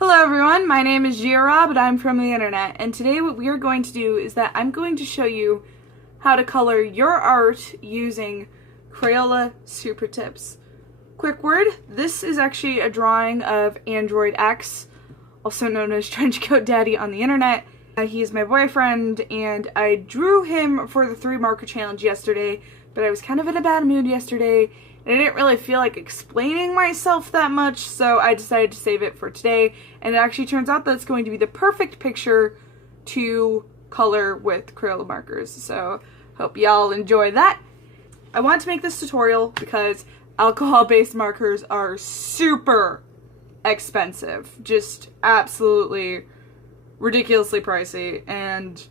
Hello everyone, my name is GeoRob and I'm from the internet, and today what we are going to do is that I'm going to show you how to color your art using Crayola Super Tips. Quick word, this is actually a drawing of Android X, also known as Trenchcoat Daddy on the internet. He is my boyfriend and I drew him for the 3 marker challenge yesterday, but I was kind of in a bad mood yesterday and I didn't really feel like explaining myself that much, so I decided to save it for today, and it actually turns out that it's going to be the perfect picture to color with Crayola markers, so hope y'all enjoy that. I wanted to make this tutorial because alcohol-based markers are super expensive, just absolutely ridiculously pricey, and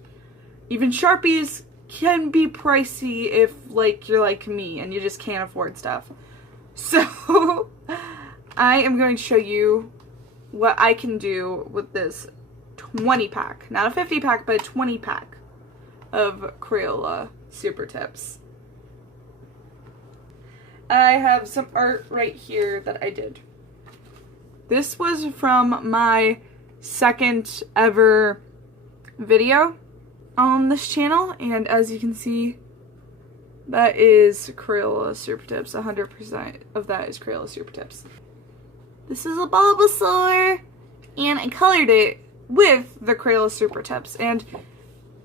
even Sharpies can be pricey if, like, you're like me and you just can't afford stuff. So, I am going to show you what I can do with this 20 pack, not a 50 pack, but a 20 pack of Crayola Super Tips. I have some art right here that I did. This was from my second ever video on this channel, and as you can see, that is Crayola Super Tips. 100% of that is Crayola Super Tips. This is a Bulbasaur, and I colored it with the Crayola Super Tips. And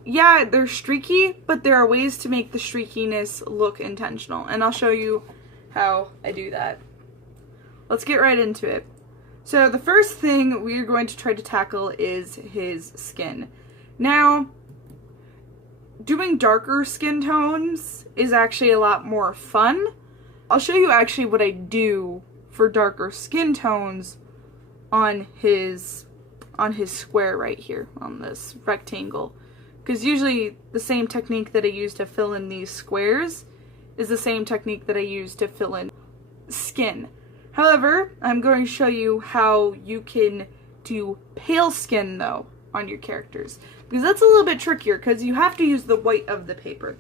yeah, they're streaky, but there are ways to make the streakiness look intentional, and I'll show you how I do that. Let's get right into it. So the first thing we're going to try to tackle is his skin. Now, doing darker skin tones is actually a lot more fun. I'll show you actually what I do for darker skin tones on his square right here, on this rectangle. Because usually the same technique that I use to fill in these squares is the same technique that I use to fill in skin. However, I'm going to show you how you can do pale skin though on your characters, because that's a little bit trickier because you have to use the white of the paper.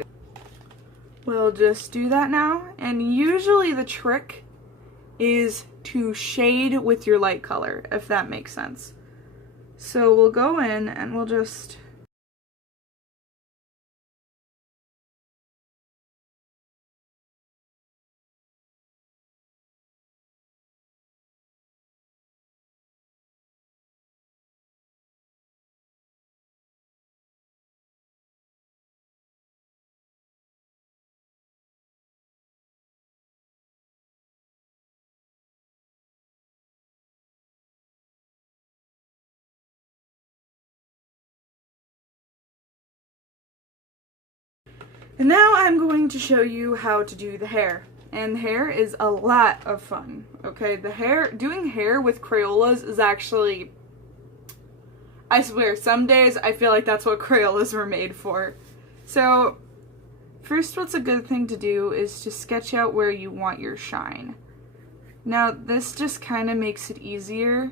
We'll just do that now, and usually the trick is to shade with your light color, if that makes sense. So we'll go in and we'll just And now I'm going to show you how to do the hair. And the hair is a lot of fun, okay? Doing hair with Crayolas is actually, I swear, some days I feel like that's what Crayolas were made for. So, first what's a good thing to do is to sketch out where you want your shine. Now, this just kind of makes it easier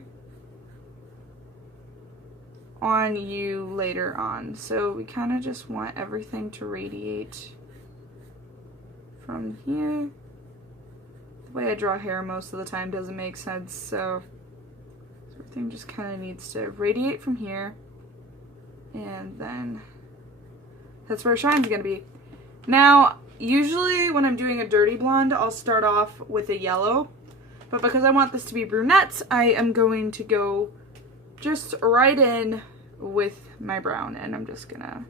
on you later on. So we kind of just want everything to radiate from here. The way I draw hair most of the time doesn't make sense, so everything just kind of needs to radiate from here, and then that's where shine's gonna be. Now, usually when I'm doing a dirty blonde, I'll start off with a yellow, but because I want this to be brunette, I am going to go just right in with my brown, and I'm just gonna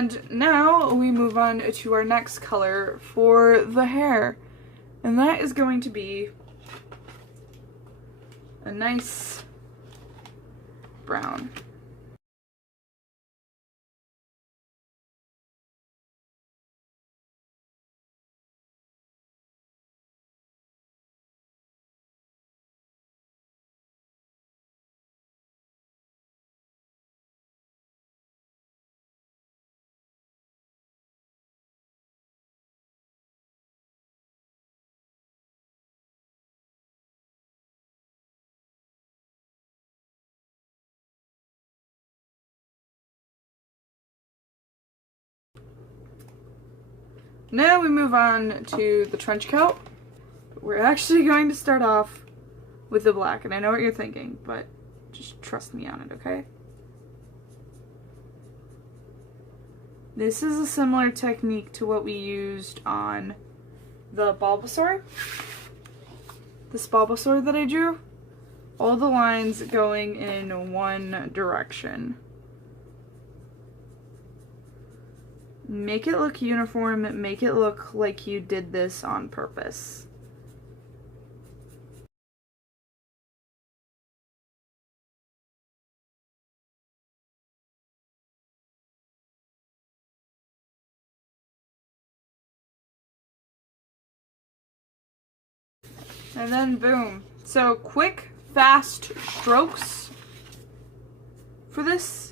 And now we move on to our next color for the hair. And that is going to be a nice brown. Now we move on to the trench coat. We're actually going to start off with the black, and I know what you're thinking, but just trust me on it, okay? This is a similar technique to what we used on the Bulbasaur. This Bulbasaur that I drew. All the lines going in one direction. Make it look uniform, make it look like you did this on purpose. And then boom. So quick, fast strokes for this.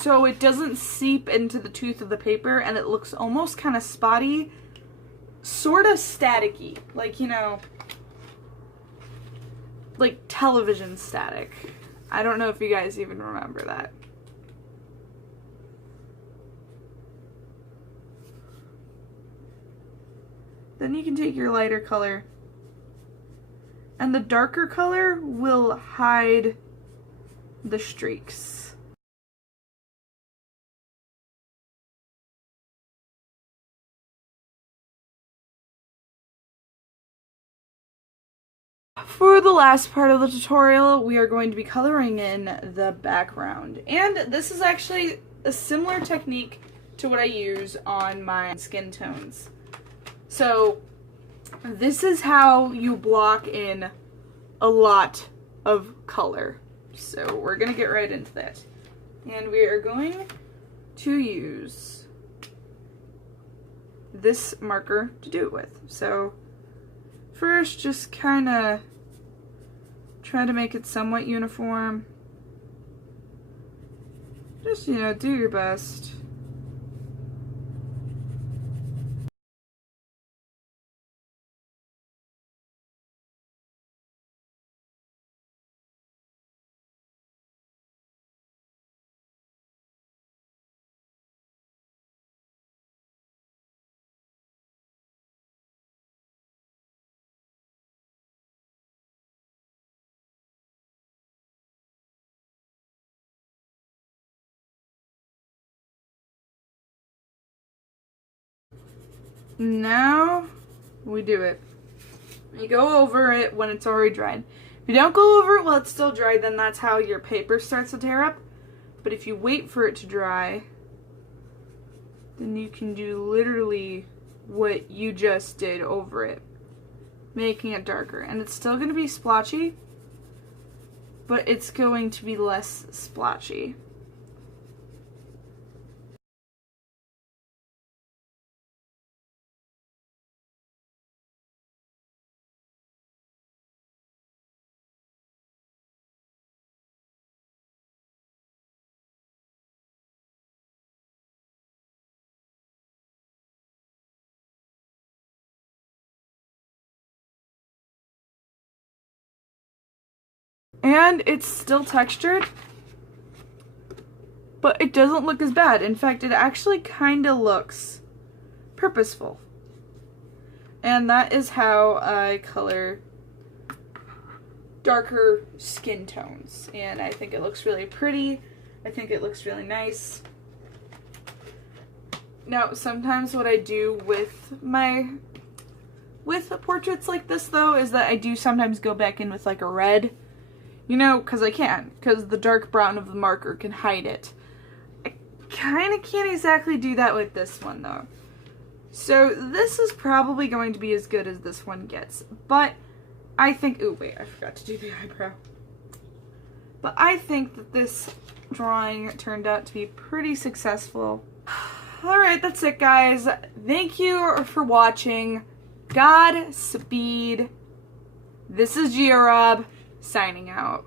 So it doesn't seep into the tooth of the paper and it looks almost kind of spotty, sort of staticky, like, you know, like television static. I don't know if you guys even remember that. Then you can take your lighter color, and the darker color will hide the streaks. For the last part of the tutorial, we are going to be coloring in the background. And this is actually a similar technique to what I use on my skin tones. So, this is how you block in a lot of color. So, we're going to get right into that. And we are going to use this marker to do it with. So, first, just kind of try to make it somewhat uniform. Just, you know, do your best. Now we do it. You go over it when it's already dried. If you don't go over it while it's still dry, then that's how your paper starts to tear up. But if you wait for it to dry, then you can do literally what you just did over it, making it darker. And it's still going to be splotchy, but it's going to be less splotchy. And it's still textured, but it doesn't look as bad. In fact, it actually kind of looks purposeful. And that is how I color darker skin tones. And I think it looks really pretty. I think it looks really nice. Now, sometimes what I do with portraits like this, though, is that I do sometimes go back in with like a red. You know, because I can. Because the dark brown of the marker can hide it. I kind of can't exactly do that with this one though. So this is probably going to be as good as this one gets, but I think, oh wait, I forgot to do the eyebrow. But I think that this drawing turned out to be pretty successful. Alright, that's it guys. Thank you for watching. Godspeed. This is GeoRob, signing out.